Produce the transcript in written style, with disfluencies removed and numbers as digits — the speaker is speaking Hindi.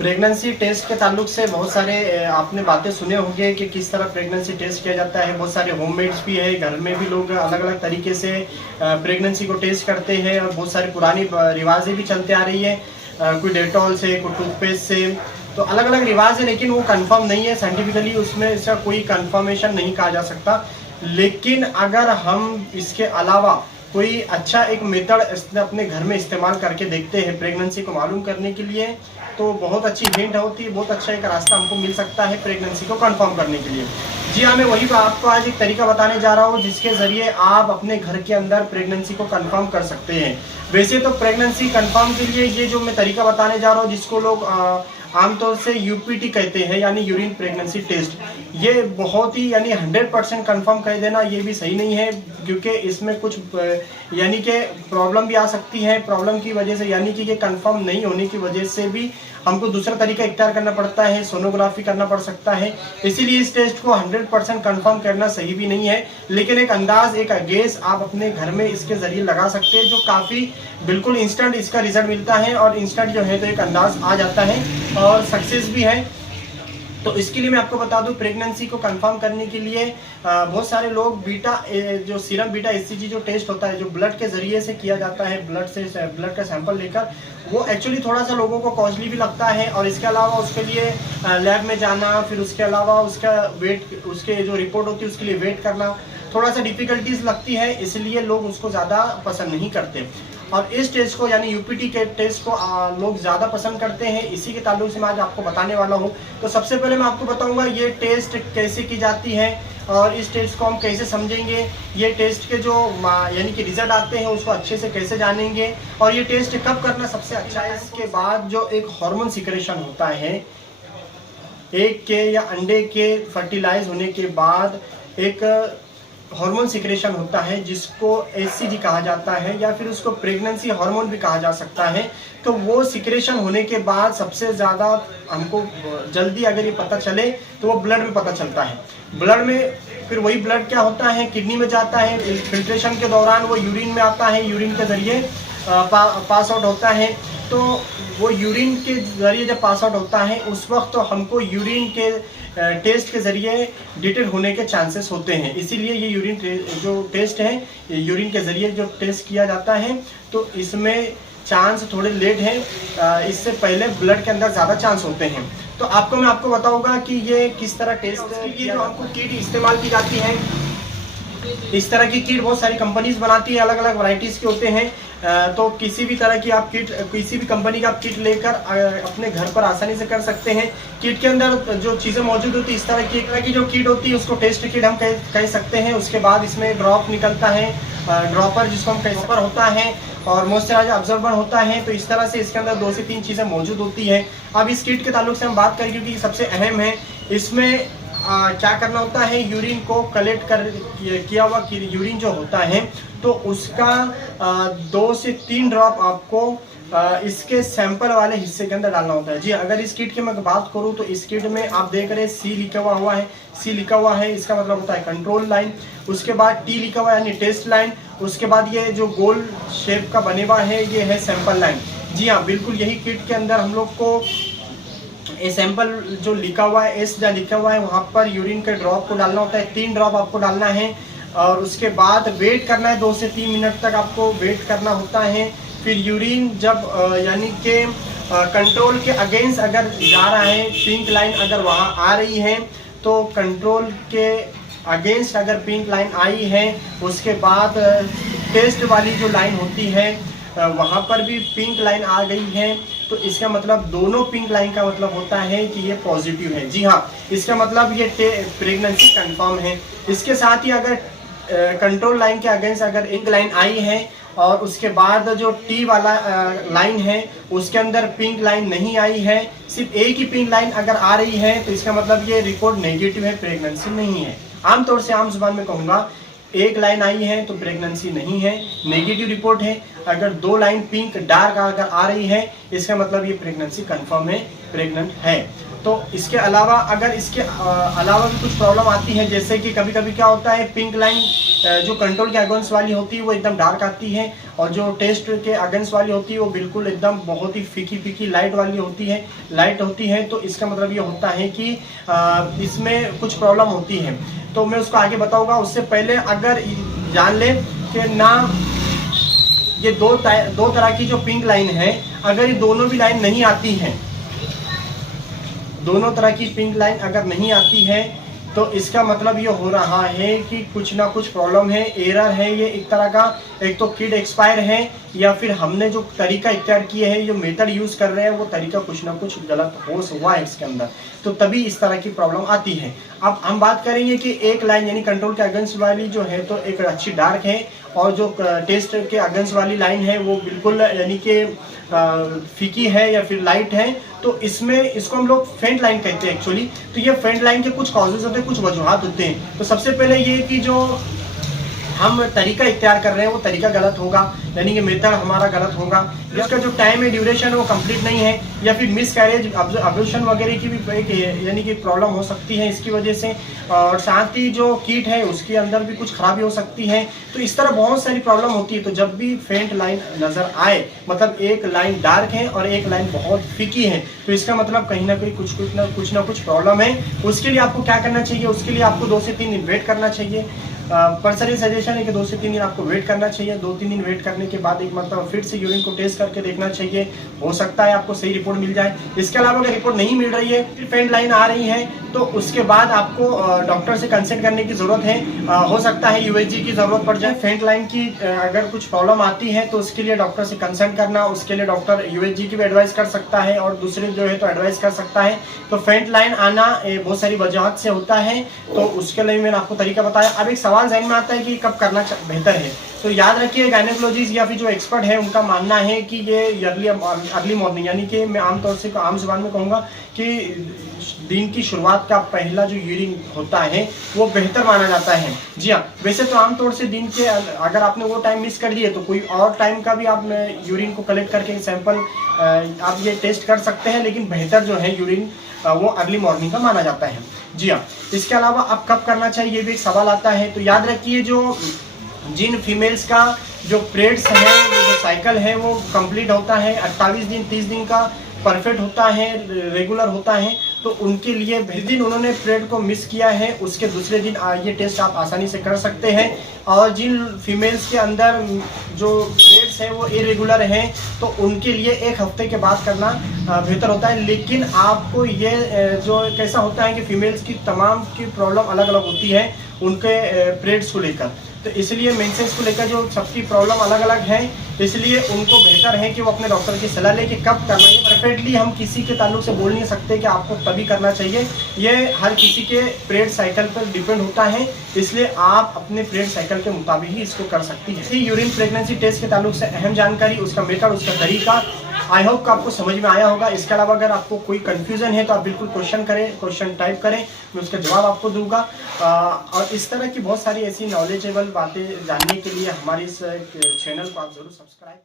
प्रेगनेंसी टेस्ट के ताल्लुक से बहुत सारे आपने बातें सुने होंगे कि किस तरह प्रेगनेंसी टेस्ट किया जाता है। बहुत सारे होममेड्स भी है, घर में भी लोग अलग अलग तरीके से प्रेगनेंसी को टेस्ट करते हैं और बहुत सारी पुरानी रिवाजें भी चलते आ रही है। कोई डेटॉल से, कोई टूथपेस्ट से, तो अलग अलग रिवाज है, लेकिन वो कंफर्म नहीं है साइंटिफिकली, उसमें इसका कोई कंफर्मेशन नहीं कहा जा सकता। लेकिन अगर हम इसके अलावा कोई अच्छा एक मेथड अपने घर में इस्तेमाल करके देखते हैं प्रेगनेंसी को मालूम करने के लिए, तो बहुत अच्छी हिंट होती है, बहुत अच्छा एक रास्ता हमको मिल सकता है प्रेगनेंसी को कंफर्म करने के लिए। जी हाँ, मैं वही आपको आज एक तरीका बताने जा रहा हूँ जिसके ज़रिए आप अपने घर के अंदर प्रेगनेंसी को कंफर्म कर सकते हैं। वैसे तो प्रेगनेंसी कंफर्म के लिए ये जो मैं तरीका बताने जा रहा हूँ, जिसको लोग आमतौर से यूपीटी कहते हैं, यानी यूरिन प्रेगनेंसी टेस्ट, ये बहुत ही यानी 100% कंफर्म कह देना ये भी सही नहीं है, क्योंकि इसमें कुछ यानी कि प्रॉब्लम भी आ सकती है। प्रॉब्लम की वजह से यानी कि ये कंफर्म नहीं होने की वजह से भी हमको दूसरा तरीका इख्तियार करना पड़ता है, सोनोग्राफी करना पड़ सकता है। इसीलिए इस टेस्ट को 100% कंफर्म करना सही भी नहीं है, लेकिन एक अंदाज, एक गेस आप अपने घर में इसके ज़रिए लगा सकते हैं, जो काफ़ी बिल्कुल इंस्टेंट इसका रिजल्ट मिलता है और इंस्टेंट जो है तो एक अंदाज आ जाता है और सक्सेस भी है। तो इसके लिए मैं आपको बता दूं, प्रेगनेंसी को कंफर्म करने के लिए बहुत सारे लोग बीटा जो सीरम बीटा एचसीजी जो टेस्ट होता है, जो ब्लड के जरिए से किया जाता है, ब्लड का सैंपल लेकर, वो एक्चुअली थोड़ा सा लोगों को कॉस्टली भी लगता है। और इसके अलावा उसके लिए लैब में जाना, फिर उसके अलावा उसका वेट, उसके जो रिपोर्ट होती है उसके लिए वेट करना, थोड़ा सा डिफिकल्टीज लगती है, इसलिए लोग उसको ज़्यादा पसंद नहीं करते। और इस टेस्ट को यानी यूपीटी के टेस्ट को लोग ज़्यादा पसंद करते हैं। इसी के ताल्लुक से मैं आज आपको बताने वाला हूं। तो सबसे पहले मैं आपको बताऊंगा ये टेस्ट कैसे की जाती है और इस टेस्ट को हम कैसे समझेंगे, ये टेस्ट के जो यानी कि रिजल्ट आते हैं उसको अच्छे से कैसे जानेंगे, और ये टेस्ट कब करना सबसे अच्छा है। इसके बाद जो एक हार्मोन सिक्रेशन होता है, एग के या अंडे के फर्टिलाइज होने के बाद एक हार्मोन सिक्रेशन होता है जिसको एचसीजी कहा जाता है, या फिर उसको प्रेगनेंसी हार्मोन भी कहा जा सकता है। तो वो सिक्रेशन होने के बाद सबसे ज़्यादा हमको जल्दी अगर ये पता चले तो वो ब्लड में पता चलता है। ब्लड में फिर वही ब्लड क्या होता है, किडनी में जाता है, फिल्ट्रेशन के दौरान वो यूरिन में आता है, यूरिन के ज़रिए पास आउट होता है। तो वो यूरिन के ज़रिए जब पास आउट होता है उस वक्त तो हमको यूरिन के टेस्ट के ज़रिए डिटेक्ट होने के चांसेस होते हैं। इसीलिए ये यूरिन जो टेस्ट है, यूरिन के ज़रिए जो टेस्ट किया जाता है, तो इसमें चांस थोड़े लेट हैं, इससे पहले ब्लड के अंदर ज़्यादा चांस होते हैं। तो मैं आपको बताऊंगा कि ये किस तरह टेस्ट है। ये जो हमको किट इस्तेमाल की जाती है, इस तरह की किट बहुत सारी कंपनीज बनाती है, अलग अलग वैरायटीज़ के होते हैं। तो किसी भी तरह की आप किट, किसी भी कंपनी का आप किट लेकर अपने घर पर आसानी से कर सकते हैं। किट के अंदर जो चीज़ें मौजूद होती है, इस तरह की जो किट होती है उसको टेस्ट किट हम कह सकते हैं। उसके बाद इसमें ड्रॉप निकलता है, ड्रॉपर जिसको हम ड्रॉपर होता है, और मॉइस्चराइजर ऑब्जर्वर होता है। तो इस तरह से इसके अंदर 2 से 3 चीज़ें मौजूद होती है। अब इस किट के ताल्लुक से हम बात करें, क्योंकि सबसे अहम है, इसमें क्या करना होता है, यूरिन को कलेक्ट किया हुआ यूरिन जो होता है, तो उसका 2 से 3 ड्रॉप आपको इसके सैंपल वाले हिस्से के अंदर डालना होता है। जी, अगर इस किट की मैं बात करूं तो इस किट में आप देख रहे हैं सी लिखा हुआ है। सी लिखा हुआ है, इसका मतलब होता है कंट्रोल लाइन। उसके बाद टी लिखा हुआ है यानी टेस्ट लाइन। उसके बाद ये जो गोल शेप का बने हुआ है ये है सैंपल लाइन। जी हाँ, बिल्कुल यही किट के अंदर हम लोग को ये सैंपल जो लिखा हुआ है, एस जहाँ लिखा हुआ है, वहाँ पर यूरिन के ड्रॉप को डालना होता है। 3 ड्रॉप आपको डालना है और उसके बाद वेट करना है, 2 से 3 मिनट तक आपको वेट करना होता है। फिर यूरिन जब यानी कि कंट्रोल के अगेंस्ट अगर जा रहा है, पिंक लाइन अगर वहाँ आ रही है, तो कंट्रोल के अगेंस्ट अगर पिंक लाइन आई है, उसके बाद टेस्ट वाली जो लाइन होती है वहाँ पर भी पिंक लाइन आ गई है, तो इसका मतलब दोनों पिंक लाइन का मतलब होता है कि ये पॉजिटिव है। जी हाँ, इसका मतलब ये प्रेगनेंसी कंफर्म है। इसके साथ ही अगर कंट्रोल लाइन के अगेंस्ट अगर एक लाइन आई है और उसके बाद जो टी वाला लाइन है उसके अंदर पिंक लाइन नहीं आई है, सिर्फ एक ही पिंक लाइन अगर आ रही है, तो इसका मतलब ये रिपोर्ट नेगेटिव है, प्रेगनेंसी नहीं है। आमतौर से आम जुबान में कहूँगा, एक लाइन आई है तो प्रेगनेंसी नहीं है, नेगेटिव रिपोर्ट है। अगर 2 लाइन पिंक डार्क अगर आ रही है, इसका मतलब ये प्रेगनेंसी कंफर्म है, प्रेग्नेंट है। तो इसके अलावा अगर इसके अलावा भी कुछ प्रॉब्लम आती है, जैसे कि कभी कभी क्या होता है, पिंक लाइन जो कंट्रोल के अगेंस्ट वाली होती है वो एकदम डार्क आती है, और जो टेस्ट के अगेंस्ट वाली होती है वो बिल्कुल एकदम बहुत ही फीकी फीकी लाइट वाली होती है, लाइट होती है। तो इसका मतलब ये होता है कि इसमें कुछ प्रॉब्लम होती है। तो मैं उसको आगे बताऊंगा, उससे पहले अगर जान ले कि ना ये दो तरह की जो पिंक लाइन है, अगर ये दोनों भी लाइन नहीं आती हैं, दोनों तरह की पिंक लाइन अगर नहीं आती है तो इसका मतलब ये हो रहा है कि कुछ ना कुछ प्रॉब्लम है, एरर है। ये एक तरह का, एक तो किड एक्सपायर है या फिर हमने जो तरीका इख्तियार किए है, जो मेथड यूज कर रहे हैं वो तरीका कुछ ना कुछ गलत हुआ है इसके अंदर, तो तभी इस तरह की प्रॉब्लम आती है। अब हम बात करेंगे कि एक लाइन यानी कंट्रोल के अगेंस्ट वाली जो है तो एक अच्छी डार्क है, और जो टेस्ट के अगेंस्ट वाली लाइन है वो बिल्कुल यानी कि फीकी है या फिर लाइट है। तो इसमें इसको हम लोग फेंट लाइन कहते हैं एक्चुअली। तो ये फेंट लाइन के कुछ कॉजेज होते हैं, कुछ वजूहात होते हैं। तो सबसे पहले ये कि जो हम तरीका इख्तियार कर रहे हैं वो तरीका गलत होगा, यानी कि मेथड हमारा गलत होगा, इसका जो टाइम है ड्यूरेशन वो कंप्लीट नहीं है, या फिर मिस कैरेज अब्जॉर्प्शन वगैरह की भी एक यानी कि प्रॉब्लम हो सकती है इसकी वजह से, और साथ ही जो किट है उसके अंदर भी कुछ खराबी हो सकती है। तो इस तरह बहुत सारी प्रॉब्लम होती है। तो जब भी फेंट लाइन नजर आए, मतलब एक लाइन डार्क है और एक लाइन बहुत फीकी है, तो इसका मतलब कहीं ना कहीं कुछ ना कुछ प्रॉब्लम है। उसके लिए आपको क्या करना चाहिए, उसके लिए आपको 2 से 3 दिन वेट करना चाहिए। पर्सनली सजेशन है कि 2 से 3 दिन आपको वेट करना चाहिए। 2-3 दिन वेट करने के बाद एक मतलब फिर से यूरिन को टेस्ट करके देखना चाहिए, हो सकता है आपको सही रिपोर्ट मिल जाए। इसके अलावा अगर रिपोर्ट नहीं मिल रही है, फिर फेंट लाइन आ रही है, तो उसके बाद आपको डॉक्टर से कंसल्ट करने की जरूरत है। हो सकता है यूएसजी की जरूरत पड़ जाए। फेंट लाइन की अगर कुछ प्रॉब्लम आती है तो उसके लिए डॉक्टर से कंसल्ट करना, उसके लिए डॉक्टर यूएसजी की भी एडवाइस कर सकता है और दूसरे जो है तो एडवाइस कर सकता है। तो फेंट लाइन आना बहुत सारी वजहों से होता है, तो उसके लिए मैंने आपको तरीका बताया। अब एक सवाल ज़हन में आता है कि कब करना बेहतर है। तो याद रखिए, गायनेकोलॉजिस्ट या फिर जो एक्सपर्ट है उनका मानना है कि ये अर्ली मॉर्निंग, यानी कि मैं आमतौर से आम जुबान में कहूँगा कि दिन की शुरुआत का पहला जो यूरिन होता है वो बेहतर माना जाता है। जी हाँ, वैसे तो आमतौर से दिन के अगर आपने वो टाइम मिस कर दिए तो कोई और टाइम का भी आप यूरिन को कलेक्ट करके सैंपल आप ये टेस्ट कर सकते हैं, लेकिन बेहतर जो है यूरिन वो अर्ली मॉर्निंग का माना जाता है। जी हाँ, इसके अलावा अब कब करना चाहिए ये भी एक सवाल आता है। तो याद रखिए, जो जिन फीमेल्स का जो पीरियड्स है, जो साइकिल है वो कंप्लीट होता है 28 दिन 30 दिन का परफेक्ट होता है, रेगुलर होता है, तो उनके लिए जिस दिन उन्होंने पीरियड को मिस किया है उसके दूसरे दिन ये टेस्ट आप आसानी से कर सकते हैं। और जिन फीमेल्स के अंदर जो पीरियड्स है वो इरेगुलर हैं तो उनके लिए 1 हफ्ते के बाद करना बेहतर होता है। लेकिन आपको ये जो कैसा होता है कि फीमेल्स की तमाम की प्रॉब्लम अलग अलग होती है उनके पीरियड्स को लेकर, तो इसलिए मेंसेस को लेकर जो सबकी प्रॉब्लम अलग अलग है, इसलिए उनको बेहतर है कि वो अपने डॉक्टर की सलाह लें कि कब करना है। परफेक्टली हम किसी के ताल्लुक से बोल नहीं सकते कि आपको तभी करना चाहिए, ये हर किसी के पीरियड साइकिल पर डिपेंड होता है, इसलिए आप अपने पीरियड साइकिल के मुताबिक ही इसको कर सकती है। यूरिन प्रेगनेंसी टेस्ट के ताल्लुक से अहम जानकारी, उसका मेथड, उसका तरीका, आई होप कि आपको समझ में आया होगा। इसके अलावा अगर आपको कोई कंफ्यूजन है तो आप बिल्कुल क्वेश्चन करें, क्वेश्चन टाइप करें, मैं उसका जवाब आपको दूंगा। और इस तरह की बहुत सारी ऐसी नॉलेजेबल बातें जानने के लिए हमारे इस चैनल को आप जरूर सब्सक्राइब